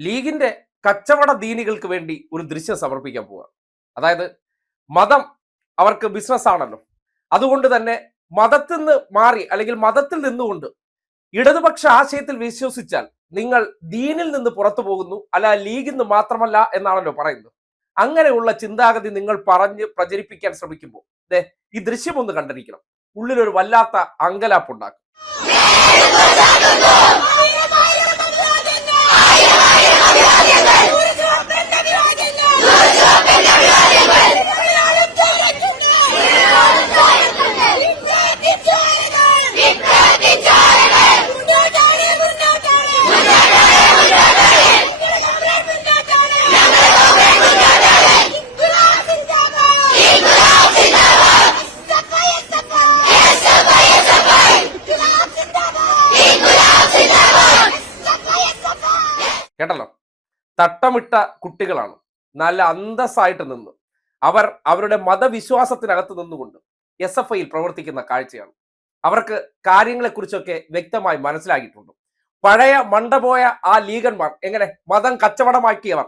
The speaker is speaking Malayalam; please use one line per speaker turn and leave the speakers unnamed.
ലീഗിന്റെ കച്ചവട ദീനികൾക്ക് വേണ്ടി ഒരു ദൃശ്യം സമർപ്പിക്കാൻ പോവുക അതായത് മതം അവർക്ക് ബിസിനസ് ആണല്ലോ. അതുകൊണ്ട് തന്നെ മതത്തിൽ നിന്ന് മാറി അല്ലെങ്കിൽ മതത്തിൽ നിന്നുകൊണ്ട് ഇടതുപക്ഷ ആശയത്തിൽ വിശ്വസിച്ചാൽ നിങ്ങൾ ദീനിൽ നിന്ന് പുറത്തു പോകുന്നു അല്ല ലീഗിൽ നിന്ന് മാത്രമല്ല എന്നാണല്ലോ പറയുന്നത്. അങ്ങനെയുള്ള ചിന്താഗതി നിങ്ങൾ പറഞ്ഞ് പ്രചരിപ്പിക്കാൻ ശ്രമിക്കുമ്പോൾ ദേ ഈ ദൃശ്യം ഒന്ന് കണ്ടിരിക്കണം. ഉള്ളിലൊരു വല്ലാത്ത അങ്കലാപ്പുണ്ടാക്കും കേട്ടല്ലോ? തട്ടമിട്ട കുട്ടികളാണ്. നല്ല അന്തസ്സായിട്ട് നിന്ന്. അവർ അവരുടെ മതവിശ്വാസത്തിനകത്ത് നിന്നുകൊണ്ട് എസ് എഫ് ഐയിൽ പ്രവർത്തിക്കുന്ന കാഴ്ചയാണ്. അവർക്ക് കാര്യങ്ങളെക്കുറിച്ചൊക്കെ വ്യക്തമായി മനസ്സിലാക്കിയിട്ടുണ്ട്. പഴയ മണ്ടപോയ ആ ലീഗന്മാർ എങ്ങനെ മതം കച്ചവടമാക്കിയവർ